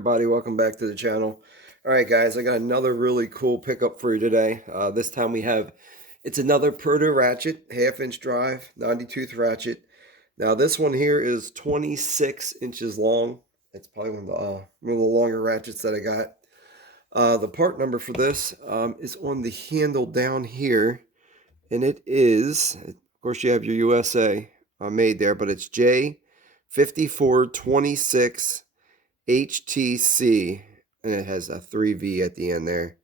everybody, welcome back to the channel. Alright guys, I got another really cool pickup for you today. This time it's another PROTO Ratchet, half-inch drive, 90-tooth ratchet. Now this one here is 26 inches long. It's probably one of the longer ratchets that I got. The part number for this is on the handle down here, and it is, of course you have your USA made there, but it's J5426 HTC, and it has a 3V at the end there.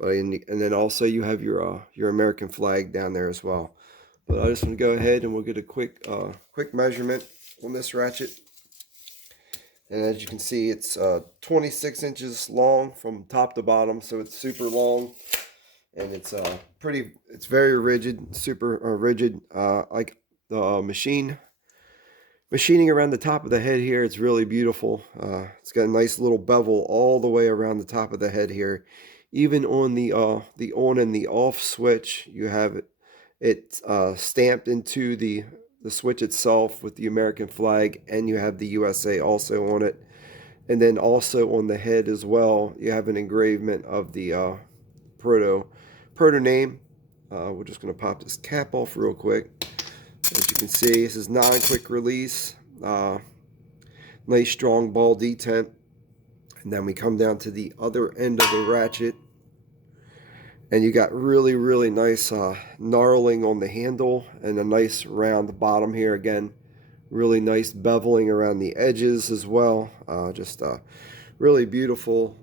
And then also you have your American flag down there as well. But I just want to go ahead and we'll get a quick measurement on this ratchet. And as you can see, it's 26 inches long from top to bottom, so it's super long, and it's very rigid, super rigid, like the machining around the top of the head here. It's really beautiful. It's got a nice little bevel all the way around the top of the head here. Even on the on and the off switch, you have it stamped into the switch itself with the American flag, and you have the USA also on it. And then also on the head as well, you have an engravement of the PROTO name. We're just going to pop this cap off real quick. As you can see, this is non-quick release, nice strong ball detent. And then we come down to the other end of the ratchet, and you got really nice knurling on the handle and a nice round bottom here. Again, really nice beveling around the edges as well. Just really beautiful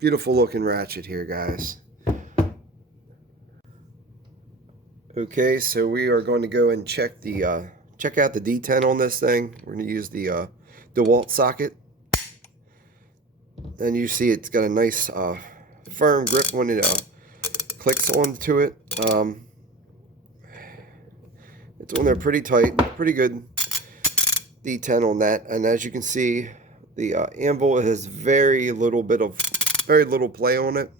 looking ratchet here, guys. Okay, so we are going to go and check out the detent on this thing. We're going to use the DeWalt socket. And you see it's got a nice firm grip when it clicks onto it. It's on there pretty tight, pretty good detent on that. And as you can see, the anvil has very little play on it.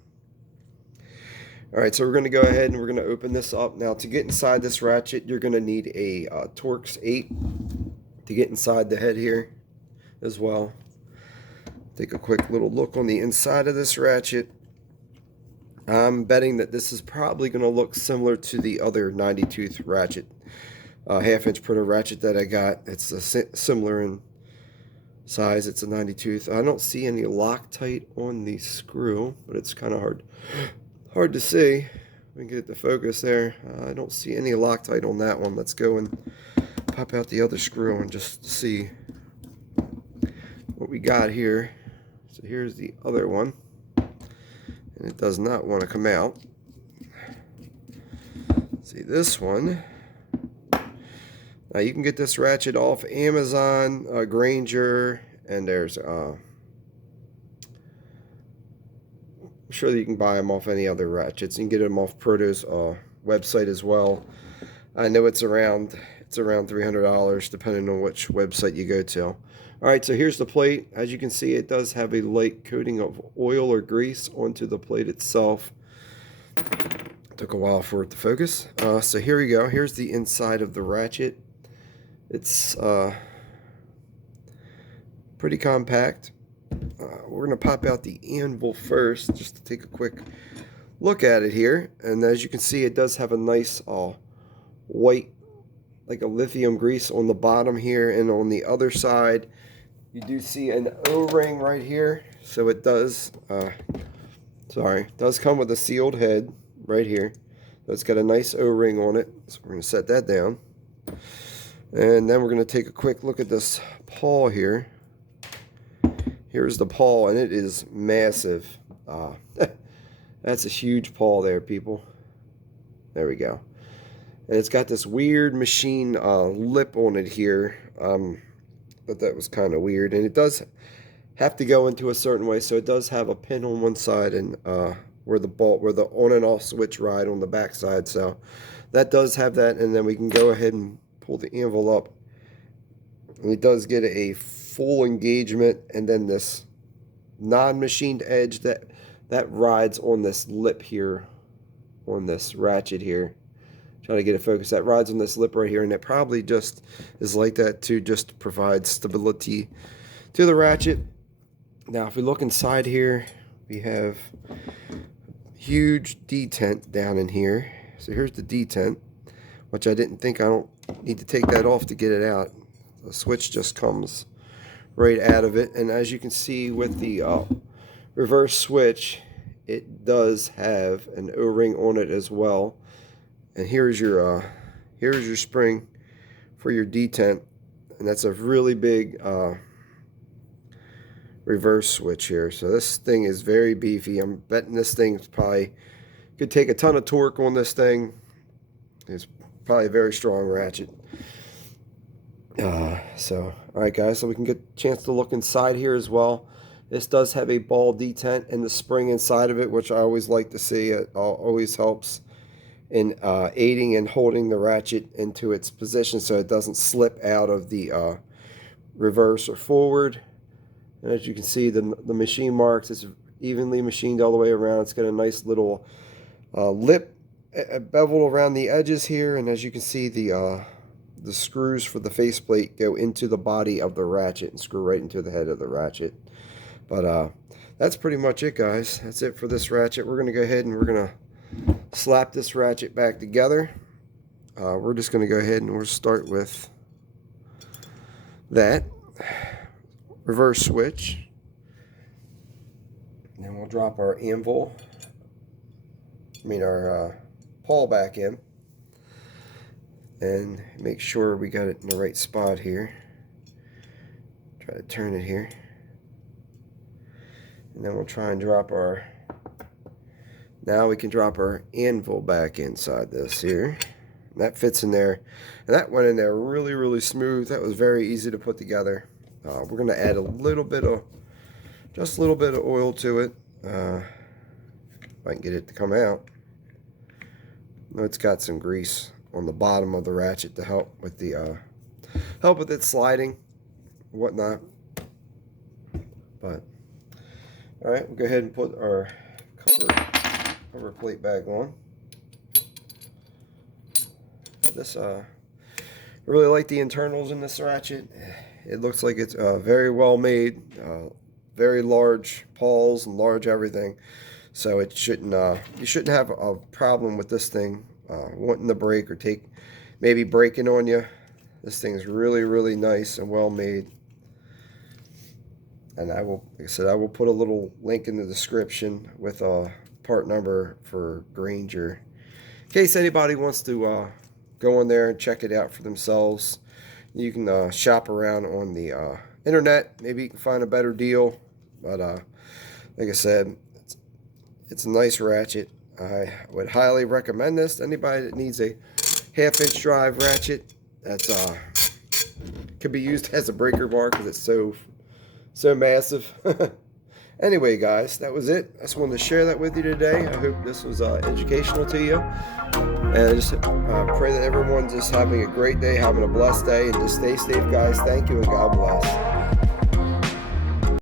Alright, so we're going to go ahead and we're going to open this up. Now, to get inside this ratchet, you're going to need a Torx 8 to get inside the head here as well. Take a quick little look on the inside of this ratchet. I'm betting that this is probably going to look similar to the other 90-tooth ratchet, half-inch PROTO ratchet that I got. It's similar in size. It's a 90-tooth. I don't see any Loctite on the screw, but it's kind of hard to see. We can get it to focus there. I don't see any Loctite on that one. Let's go and pop out the other screw and just see what we got here. So here's the other one, and it does not want to come out. See this one. Now you can get this ratchet off Amazon, Granger, and there's I'm sure that you can buy them off any other ratchets. You can get them off PROTO's website as well. I know it's around $300 depending on which website you go to. Alright, so here's the plate. As you can see, it does have a light coating of oil or grease onto the plate itself. Took a while for it to focus. So here we go. Here's the inside of the ratchet. It's pretty compact. We're going to pop out the anvil first just to take a quick look at it here. And as you can see, it does have a nice white, like a lithium grease on the bottom here, and on the other side you do see an O-ring right here. So it does come with a sealed head right here. So it's got a nice O-ring on it. So we're going to set that down, and then we're going to take a quick look at this pawl here. Here's the pawl, and it is massive. That's a huge pawl there, people. There we go. And it's got this weird machine lip on it here. But that was kind of weird. And it does have to go into a certain way. So it does have a pin on one side, and where the on and off switch ride on the back side. So that does have that. And then we can go ahead and pull the anvil up. And it does get a full engagement, and then this non-machined edge that rides on this lip here, on this ratchet here. Trying to get it focused. That rides on this lip right here, and it probably just is like that to just provide stability to the ratchet. Now if we look inside here, we have huge detent down in here. So here's the detent, which I didn't think, I don't need to take that off to get it out. The switch just comes right out of it, and as you can see with the reverse switch, it does have an O-ring on it as well. And here's your spring for your detent, and that's a really big reverse switch here. So this thing is very beefy. I'm betting this thing's probably could take a ton of torque on this thing. It's probably a very strong ratchet. So alright guys, so we can get a chance to look inside here as well. This does have a ball detent and the spring inside of it, which I always like to see. It always helps in aiding and holding the ratchet into its position so it doesn't slip out of the reverse or forward. And as you can see, the machine marks, it's evenly machined all the way around. It's got a nice little lip beveled around the edges here, and as you can see, the screws for the faceplate go into the body of the ratchet and screw right into the head of the ratchet. But that's pretty much it, guys. That's it for this ratchet. We're going to go ahead and we're going to slap this ratchet back together. We're just going to go ahead and we'll start with that reverse switch. And then we'll drop our anvil, our pawl back in, and make sure we got it in the right spot here. Try to turn it here. And then we'll try and drop our, now we can drop our anvil back inside this here. And that fits in there. And that went in there really, really smooth. That was very easy to put together. We're going to add a little bit of, just a little bit of oil to it. If I can get it to come out. No, it's got some grease on the bottom of the ratchet to help with the help with its sliding, whatnot. But all right, we'll go ahead and put our cover plate back on. But this, I really like the internals in this ratchet. It looks like it's very well made, very large pawls and large everything. So it shouldn't, you shouldn't have a problem with this thing wanting to break or maybe breaking on you. This thing is really, really nice and well made. And I will, like I said, I will put a little link in the description with a part number for Granger, in case anybody wants to go in there and check it out for themselves. You can shop around on the internet. Maybe you can find a better deal. But like I said, it's a nice ratchet. I would highly recommend this to anybody that needs a 1/2-inch drive ratchet that's could be used as a breaker bar because it's so massive. Anyway, guys, that was it. I just wanted to share that with you today. I hope this was educational to you. And I just pray that everyone's just having a great day, having a blessed day, and just stay safe, guys. Thank you, and God bless.